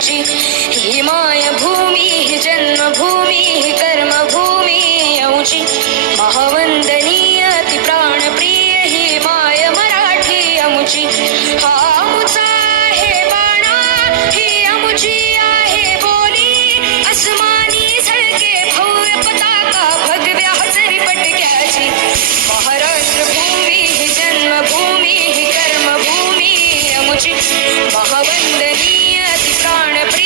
आमची ही मायभूमी ही जन्मभूमी ही कर्मभूमी आमची महावंदनीय ती प्राणप्रिय ही माय मराठी आमची हा आमचा आहे बाणा ही आमची आहे बोली अस्मानी झळके भव्य पताका भगव्या हजरी पटक्याची महाराष्ट्र भूमी ही जन्मभूमी ही कर्मभूमी आमची महावंदनीय ती प्राणप्रिय